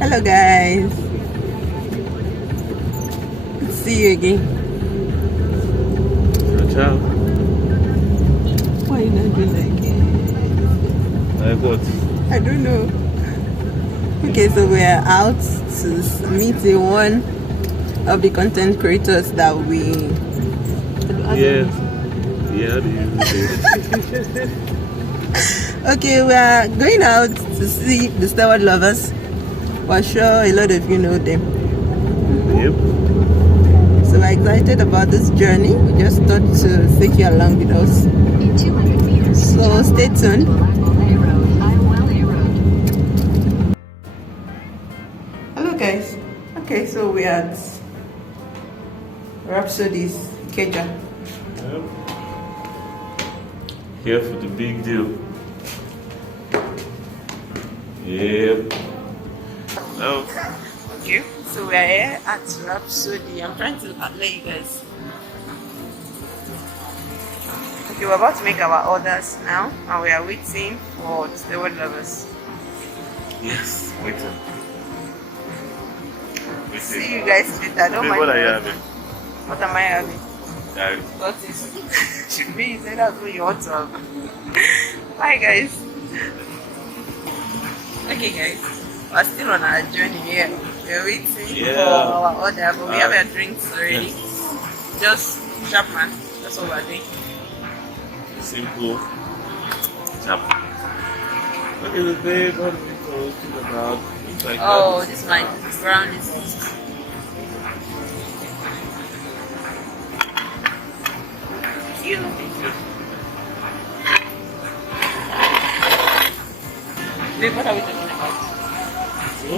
Hello guys. See you again. Ciao. Why are you not doing that again? Like what? I don't know. Okay, so we are out to meet one of the content creators that we. Yeah. Yeah, Okay, we are going out to see the stalwart lovers. For sure, a lot of you know them. Yep. So we're excited about this journey. We just thought to take you along with us. In 200 meters, So stay tuned. Hello guys. Okay, so we're at Rhapsody's Keja. Yep. Here for the big deal. Yep. Oh. Okay, so we are here at Rhapsody. I'm trying to let you guys. Okay, we're about to make our orders now, and we are waiting for the stalwart lovers. Yes. Waiting. See you guys later. Don't mind. What are you having? What am I having? Gary. What is? Should be say that's what you want to have. Bye guys. Okay guys, we're still on our journey here. We're waiting for our order, but we have our drinks already. Yes. Just Chapman. That's all we're doing. Simple. Chap. What is the babe? What are we talking about? Things like Oh, that. this is my brownies. You. Babe, what are we talking about? So,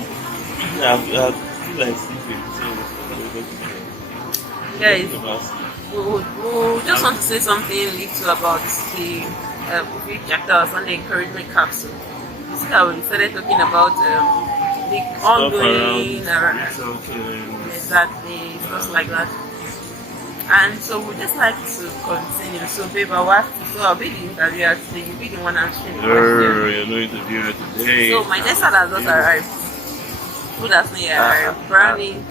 I feel like sleeping. So, Guys, about we just want to say something little about the movie chapter on the encouragement capsule. You see how we started talking about the ongoing exactly stuff like that. And so we just like to continue. So babe, I'll be the interviewer today, you'll be the one answering the question. you're no interviewer today. So my dessert has just arrived. Food has not yet arrived. Brownie,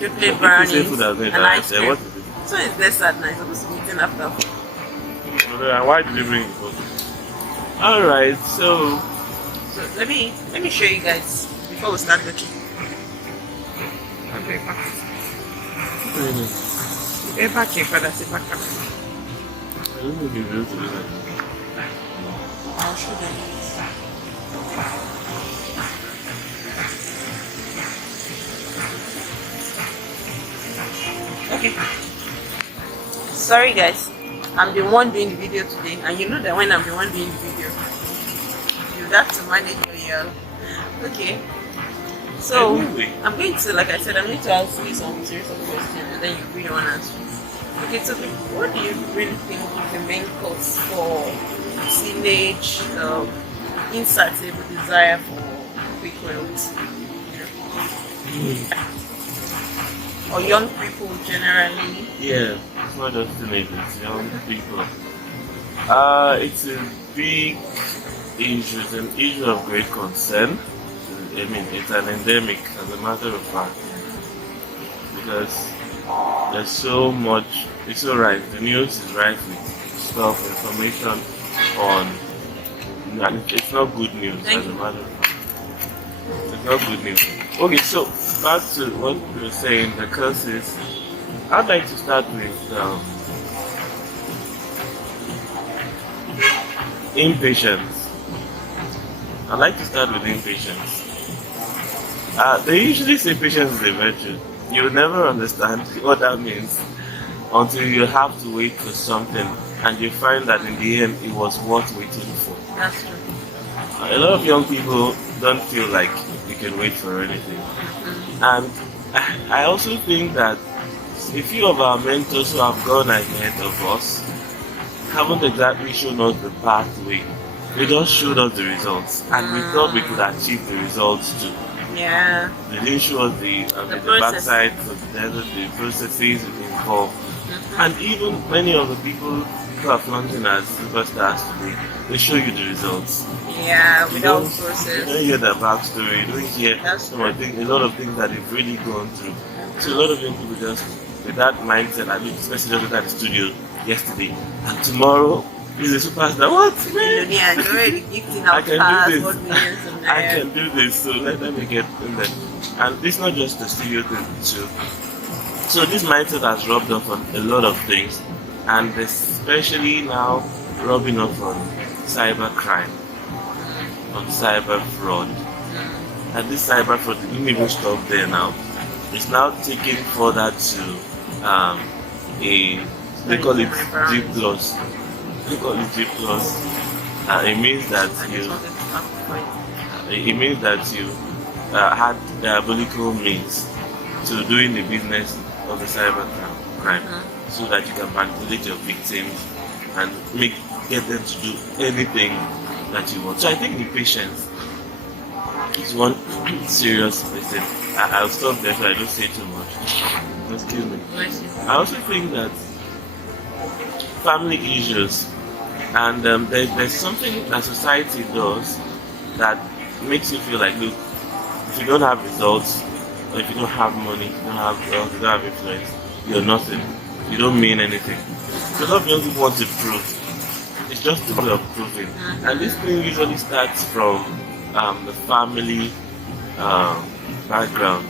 chocolate brownies, Food has not and ice arrived. cream. What is it? So it's dessert now. It's supposed to be eaten after. Why did you bring it? Alright, so So let me show you guys before we start cooking. Okay, back. Back here, brother. Sit back up. I don't think you'll be able to do that. I'll show them. Okay. Sorry guys, I'm the one doing the video today, and you know that when I'm the one doing the video, you have to manage your Okay. So Anyway. I'm going to, like I said, I'm going to ask you some series of questions, and then you really want to answer. Okay, so what do you really think is the main cause for teenage insatiable desire for quick wealth? Or young people generally? Yeah, it's not just teenagers, it's young people. It's a big issue, it's an issue of great concern. I mean, it's an endemic, as a matter of fact, because there's so much. It's so right. The news is right with stuff, information on, and it's not good news, as a matter of fact. It's not good news. Okay, so back to what we were saying, the causes. I'd like to start with impatience. I'd like to start with impatience. They usually say patience is a virtue. You'll never understand what that means until you have to wait for something and you find that in the end it was worth waiting for. That's true. A lot of young people don't feel like you can wait for anything. And I also think that a few of our mentors who have gone ahead of us haven't exactly shown us the pathway. They just showed us the results, and we thought we could achieve the results too. Yeah. They didn't show us the backside of the processes involved. And even many of the people people are flaunting as superstars today, they show you the results. Yeah, You without don't, you process. don't hear their backstory, you don't hear That's some of a lot of things that they've really gone through. So a lot of young people just, with that mindset, I mean, especially just at the studio yesterday, and tomorrow he's a superstar. What? Man? Yeah, you're already gifting I out can cars, do what this. millions of I naira. can do this, so let me get in there. And it's not just the studio thing too. So this mindset has rubbed off on a lot of things, and especially now rubbing off on cybercrime, on cyber fraud. And this cyber fraud didn't even stop there now. It's now taken further to they call it G plus. They call it G plus. It means that you had diabolical means to doing the business of the cyber crime, so that you can manipulate your victims and get them to do anything that you want. So I think the patience is one serious mistake. I'll stop there so I don't say too much. Excuse me. I also think that family issues, and there's something that society does that makes you feel like, look, if you don't have results, or if you don't have money, you don't have wealth, you don't have influence, you're nothing. You don't mean anything. So a lot of young people want to prove. It's just a way of proving. And this thing usually starts from the family background.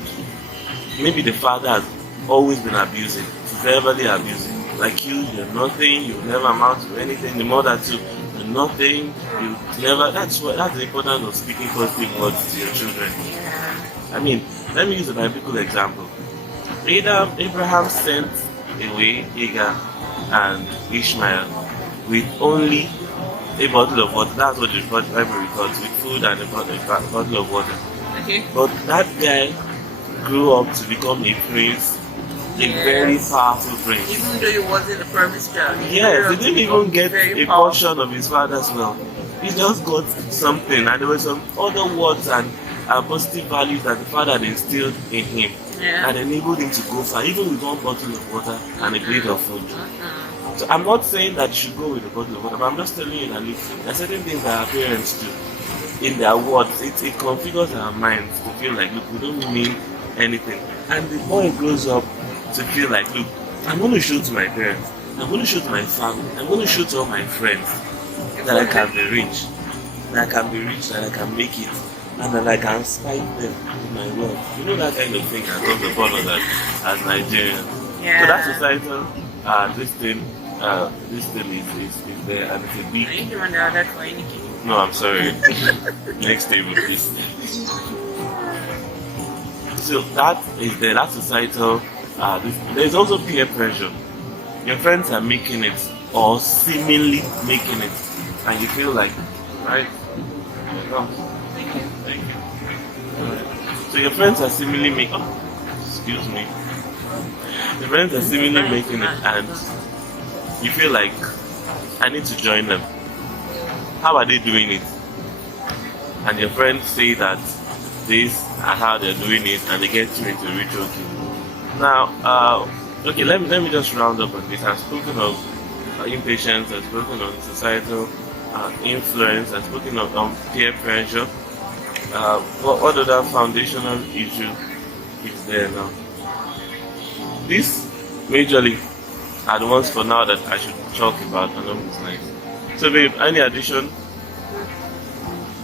Maybe the father has always been abusing, verbally abusing. Like you're nothing, you never amount to anything. The mother too, you're nothing, you never. That's the importance of speaking positive words to your children. I mean, let me use a biblical example. Abraham sent away Hagar and Ishmael with only a bottle of water. That's what the Bible records, with food and a bottle of water. Okay. But that guy grew up to become a prince, a very powerful prince. Even though he wasn't the promised child. Yes, he didn't even get a powerful portion of his father's wealth. He just got something, and there were some other words and positive values that the father had instilled in him, and enabled him to go far, even with one bottle of water and a plate of food. So I'm not saying that you should go with a bottle of water, but I'm just telling you that there are certain things that our parents do in their words. It configures our minds to feel like, look, we don't mean anything. And the boy grows up to feel like, look, I'm going to show to my parents, I'm going to show to my family, I'm going to show to all my friends that I can be rich, that I can make it, and that I can spite them with my wealth. You know, that kind of thing has got upon us as Nigerians. Yeah. So that societal, this thing is there, and it's a big. I think you want to order for anything. No, I'm sorry. Next table, please. So that is there. That societal. There's also peer pressure. Your friends are making it or seemingly making it, and you feel like, right? Thank you. Right. So your friends are seemingly making. Excuse me. Your friends are seemingly making it, and you feel like, I need to join them. How are they doing it? And your friends say that this is how they're doing it, and they get you into ritual killing. Now, okay, let me just round up on this. I've spoken of impatience, I've spoken on societal influence, I've spoken on peer pressure. What other foundational issue is there now? This majorly are the ones for now that I should talk about, and it's nice. So, babe, any addition?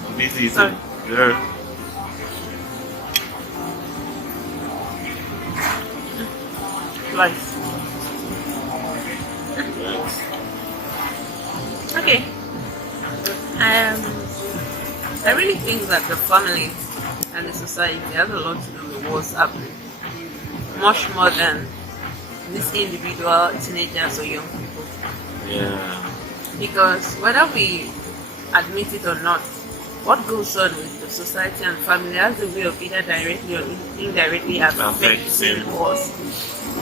I'm busy eating. Yeah. Life. Okay. I really think that the family and the society has a lot to do with what's happening. Much more than these individual teenagers or young people. Yeah. Because whether we admit it or not, what goes on with the society and family has a way of either directly or indirectly affecting us.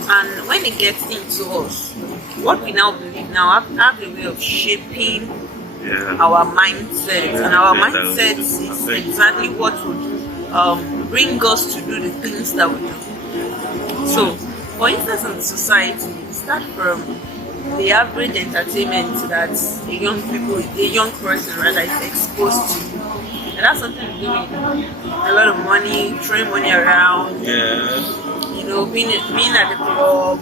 And when it gets into us, what we now believe now have a way of shaping our mindset, and our mindset is exactly what would bring us to do the things that we do. So, for instance, in society, start from the average entertainment that a young person rather is exposed to. And that's something to do with a lot of money, throwing money around, being at the club.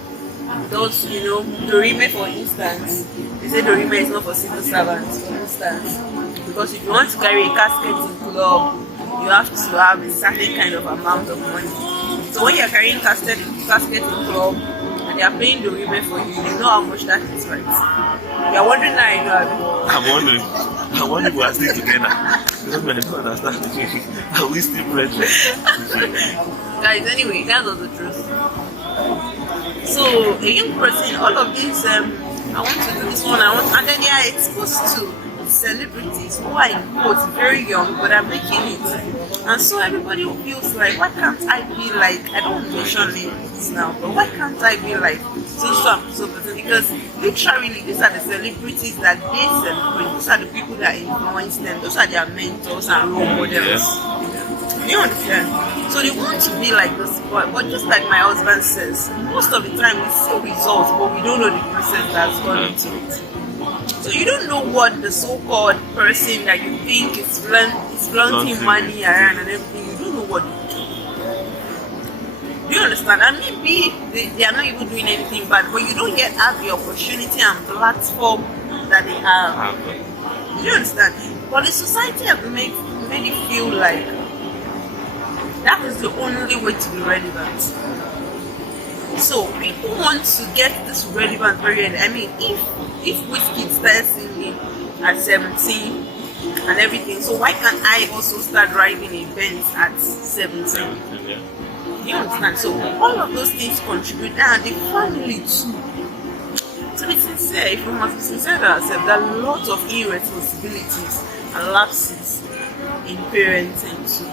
Those, Dorime for instance, they say Dorime is not for civil servants, for instance. Because if you want to carry a casket in club, you have to have a certain kind of amount of money. So when you're carrying casket in club and they are paying Dorime for you, you know how much that is, right? You're wondering how I know. I'm wondering we are still together. Because I don't understand. Are we still brethren? Guys, anyway, that was the truth. So a young person, all of these, I want to do this one, and then they are exposed to celebrities who are in quotes very young but are making it. And so everybody feels like, why can't I be like, I don't mention names now, but why can't I be like so person? Because literally these are the celebrities that they celebrate, these are the people that influence them, those are their mentors and role models. You understand? So they want to be like this, but just like my husband says, most of the time we see results, but we don't know the process that's gone into it. So you don't know what the so-called person that you think is flaunting money around and everything, you don't know what they do. Do you understand? And maybe they are not even doing anything bad, but you don't yet have the opportunity and platform that they have. Do you understand? But the society has made it feel like that is the only way to be relevant. So people want to get this relevant very early. I mean, if Whiskey starts singing at 17 and everything, so why can't I also start driving events at 17? You understand? So all of those things contribute, and the family too. To be sincere, if we must be sincere to ourselves, there are lots of irresponsibilities and lapses in parenting too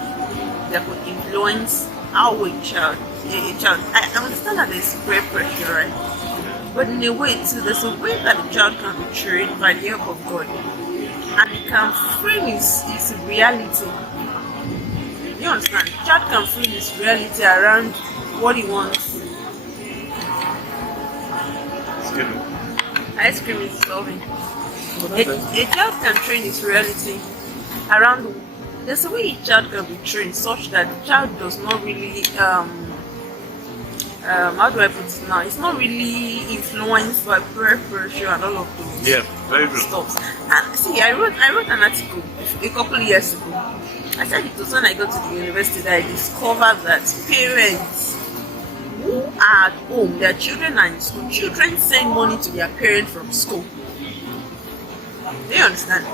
that could influence how a child. I understand that there's peer pressure, right? But in a way too, there's a way that the child can be trained by the help of God, and he can frame his reality. You understand? The child can frame his reality around what he wants. Ice cream is solving. A child can train his reality around. There's a way a child can be trained such that the child does not really how do I put it now? It's not really influenced by peer pressure and all of those very good stuff. And see, I wrote an article a couple of years ago. I said it was when I got to the university that I discovered that parents who are at home, their children are in school, children send money to their parents from school. Do you understand?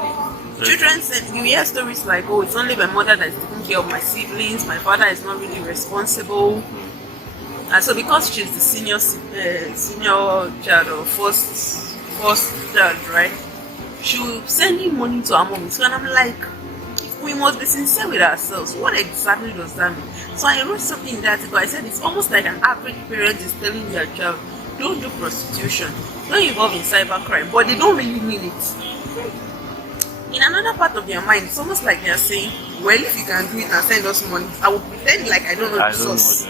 Children send, you hear stories like, oh, it's only my mother that's taking care of my siblings, my father is not really responsible. And so because she's the senior child or first child, right? She will send in money to her mom. So, and I'm like, we must be sincere with ourselves. What exactly does that mean? So I wrote something in that article. I said it's almost like an average parent is telling their child, don't do prostitution, don't involve in cybercrime, but they don't really mean it. In another part of their mind, it's almost like they're saying, well, if you can do it and send us money, I will pretend like I don't know the source.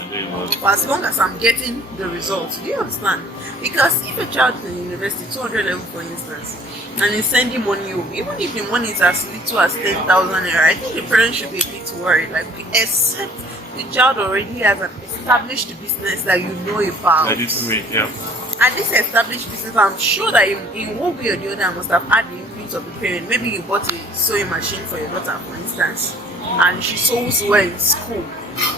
But as long as I'm getting the results, do you understand? Because if a child is in university, 200 level for instance, and is sending money home, even if the money is as little as 10,000 naira, I think the parents should be a bit worried. Like, except the child already has an established business that you know about. And this established business, I'm sure that in one way or the other, I must have had the influence of the parent. Maybe you bought a sewing machine for your daughter, for instance, and she sews well in school,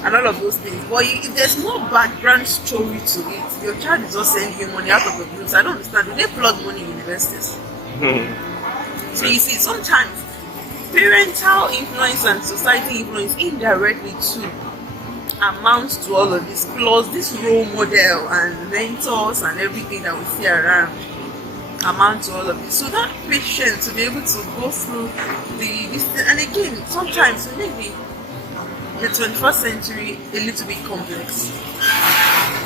and all of those things. But if there's no background story to it, your child is just sending you money out of the blue. So I don't understand. Do they plug money in universities? So you see, sometimes parental influence and society influence indirectly too amounts to all of this, plus this role model and mentors and everything that we see around amount to all of this. So that patience to be able to go through this, and again, sometimes we make the 21st century a little bit complex.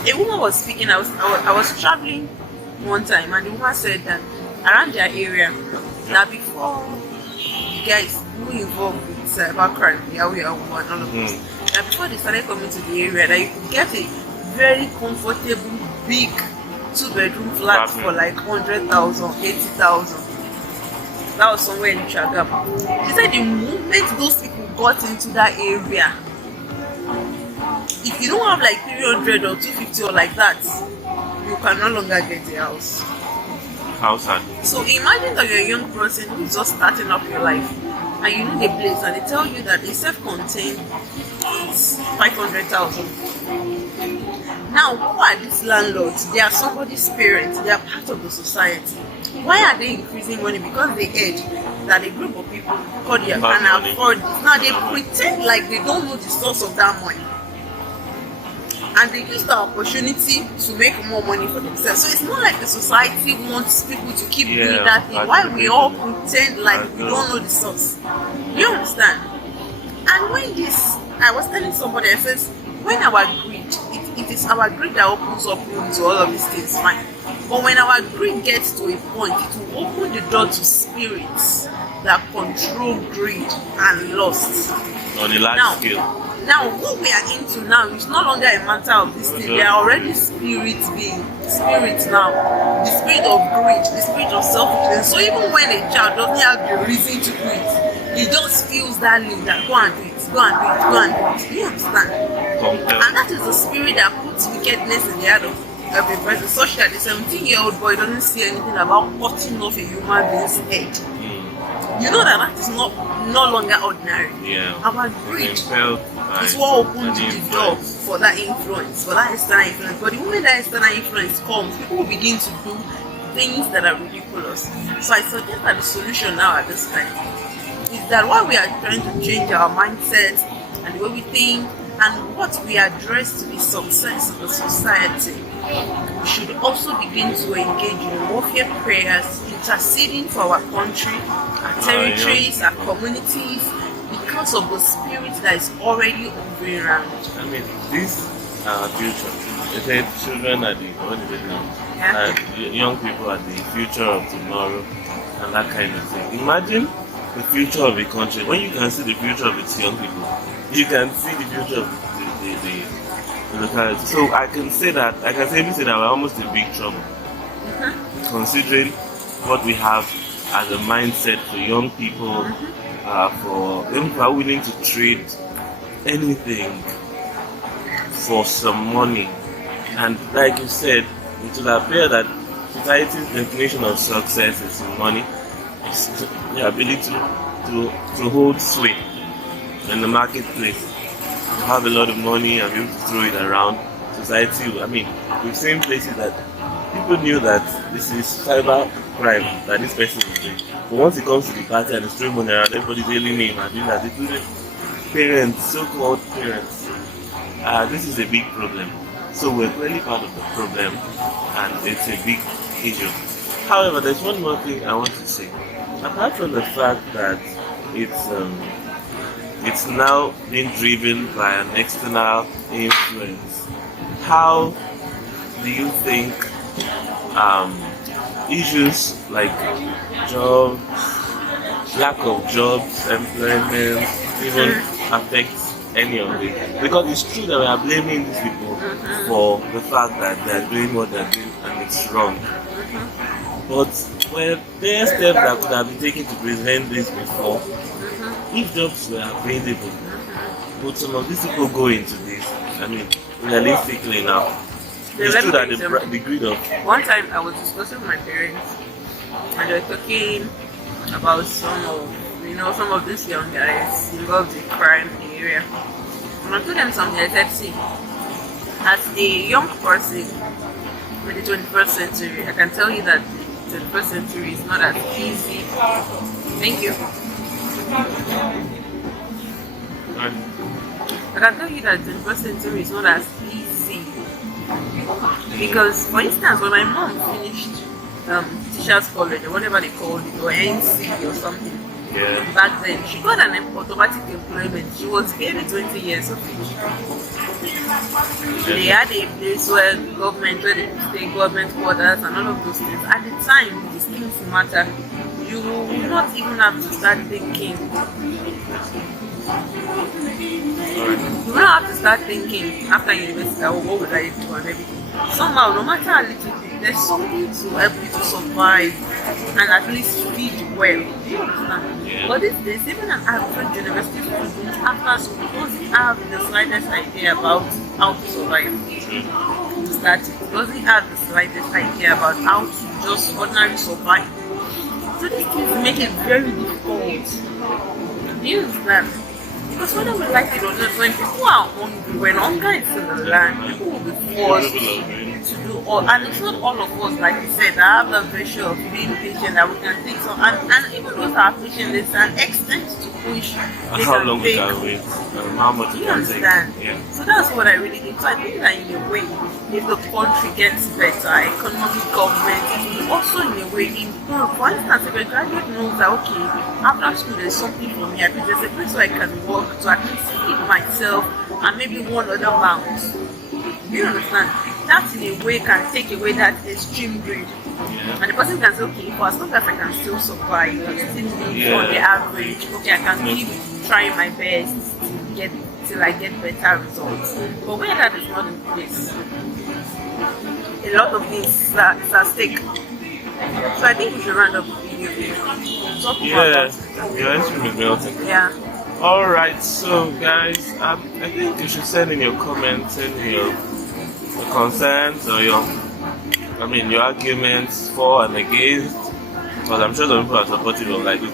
A woman was speaking, I was traveling one time, and the woman said that around their area, that before the guys who involved with cybercrime, Yahoo and all of this, that before they started coming to the area, that you could get a very comfortable, big 2-bedroom flat for like 100,000, 80,000. That was somewhere in Chagam. She said the moment those people got into that area, if you don't have like 300 or 250 or like that, you can no longer get a house. So imagine that you're a young person who's just starting up your life and you need a place and they tell you that a self-contained is 500,000. Now, who are these landlords? They are somebody's parents. They are part of the society. Why are they increasing money? Because they heard that a group of people can afford it. Now they pretend like they don't know the source of that money. And they use the opportunity to make more money for themselves. So it's not like the society wants people to keep doing that thing. Why we all pretend like we don't know the source? You understand? And when this, I was telling somebody, I says, when our greed, it is our greed that opens up room to all of these things, fine. But when our greed gets to a point, it will open the door to spirits that control greed and lust. On a large scale. Now, what we are into now is no longer a matter of this thing. They are already spirits now. The spirit of greed, the spirit of selfishness. So even when a child doesn't have the reason to do it, he just feels that need that go and do it, go and do it, go and do it. Do you understand? And that is the spirit that puts wickedness in the heart of every person, such that the 17-year-old boy doesn't see anything about cutting off a human being's head. You know that is no longer ordinary. Yeah. Our greed is what opens the door for that influence, for that external influence. But the moment that external influence comes, people will begin to do things that are ridiculous. So I suggest that the solution now at this time is that while we are trying to change our mindset and the way we think and what we address to be success in the society, we should also begin to engage in warfare prayers, interceding for our country, our territories, our communities, because of the spirit that is already hovering around. I mean, this future. They said children are the young people are the future of tomorrow, and that kind of thing. Imagine the future of a country when you can see the future of its young people. You can see the future of the locality. So I can safely say that we're almost in big trouble, considering what we have as a mindset for young people, for them who are willing to trade anything for some money. And like you said, it will appear that society's definition of success is money. It's the ability to hold sway in the marketplace. You have a lot of money and be able to throw it around. Society, I mean, we've seen places that people knew that this is cybercrime that this person is doing. But once it comes to the party and it's throwing money around, everybody's hailing him and doing that. Including parents, so-called parents. This is a big problem. So we're clearly part of the problem and it's a big issue. However, there's one more thing I want to say. Apart from the fact that it's now being driven by an external influence, how do you think issues like jobs, lack of jobs, employment, even affects any of it? Because it's true that we are blaming these people for the fact that they are doing what they're doing and it's wrong. But were there steps that could have been taken to prevent this before? If jobs were available, would some of these people go into this? I mean, realistically now, it's true that the greed of... One time I was discussing with my parents and they were talking about some of these young guys involved in crime in the area. And I told them something. I said, see, as a young person in the 21st century, I can tell you that the 21st century is not as easy. Thank you. I can tell you that the 21st century is not as easy. Because, for instance, when my mom finished teachers college or whatever they called it, or NC or something, back then, she got an automatic employment. She was barely 20 years of age. They had a place where the government, where they stay government quarters and all of those things. At the time, these things matter. You will not even have to start thinking. You don't have to start thinking after university, oh, what would I do and everything. Somehow, no matter how little there's something to help you to survive and at least feed well. Do you understand? Yeah. But these days, even an average university student after school doesn't have the slightest idea about how to survive. That doesn't have the slightest idea about how to just ordinarily survive. So these things make it very difficult. Do you understand? Because whether we like it or not, when people are hungry, when hunger is in the land, people will be forced to do all. And it's not all of us, like you said, that have the ratio of being patient that we can take some. And even those are patient, there's an extent to which they How can long we take. can wait? How much Do we you can take? understand? Yeah. So that's what I really think. So I think that in a way, if the country gets better, economic government, it will also in a way improve. For instance, if a graduate knows that okay, after school there's something for me, at least there's a place where I can work to at least feed myself and maybe one other mount. Do you understand? That in a way can take away that extreme greed. Yeah. And the person can say, okay, for as long as I can still survive, and still live on the average, okay, I can keep trying my best to get till I get better results. But where that is not in place, a lot of things is at stake. So I think we should round up the video. Talk about Yes, that. your ice cream is melting. Yeah. Alright, so guys, I think you should send in your comments, send in your concerns or your arguments for and against. Because I'm sure some people are supportive of like the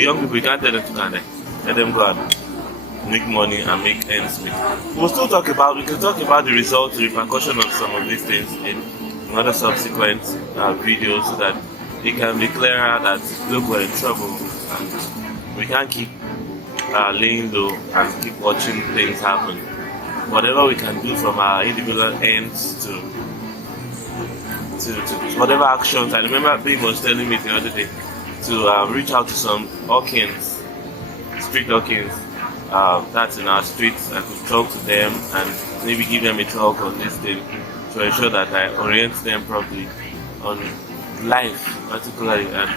young people. You can't tell them to go and let them go and make money and make ends meet. We can talk about the results, the repercussion of some of these things in other subsequent videos so that it can be clearer that look, we're in trouble and we can't keep laying low and keep watching things happen. Whatever we can do from our individual ends to whatever actions. I remember Big was telling me the other day to reach out to some Hawkins, street Hawkins, that's in our streets. I could talk to them and maybe give them a talk on this thing to ensure that I orient them properly on life, particularly, and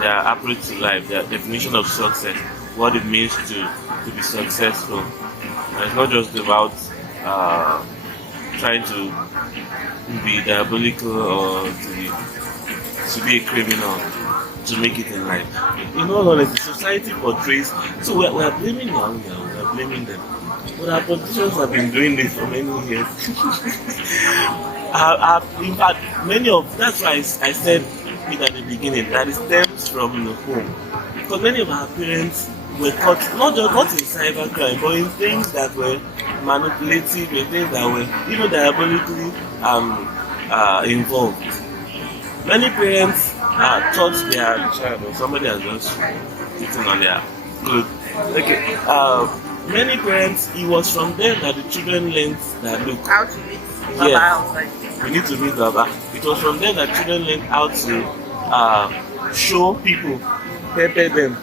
their approach to life, their definition of success, what it means to be successful. And it's not just about trying to be diabolical or to be a criminal to make it in life. In all honesty, society portrays. So we're blaming them, we're blaming them. But our politicians have been doing this for many years. In fact, that's why I said it at the beginning that it stems from the home. Because many of our parents were caught not in cybercrime, but in things that were manipulative, in things that were even diabolically involved. Many parents taught their child, or somebody has just sitting on their good. Okay. Many parents, it was from them that the children learned that look. How to meet Baba outside. We need to meet Baba. It was from them that children learned how to show people, pepper them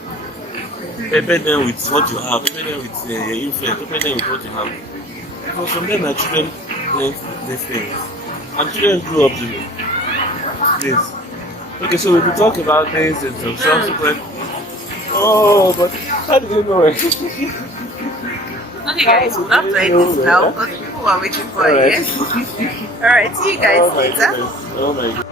with what you have, pepper them with your influence, pepper them with what you have. It was from them that children learned these things. And children grew up to this. Okay, so we will talk about this in some subsequent. Oh, but how did you know it? Okay guys, we'll have to end this now because people are waiting for it. Alright, see you guys later. Oh my goodness.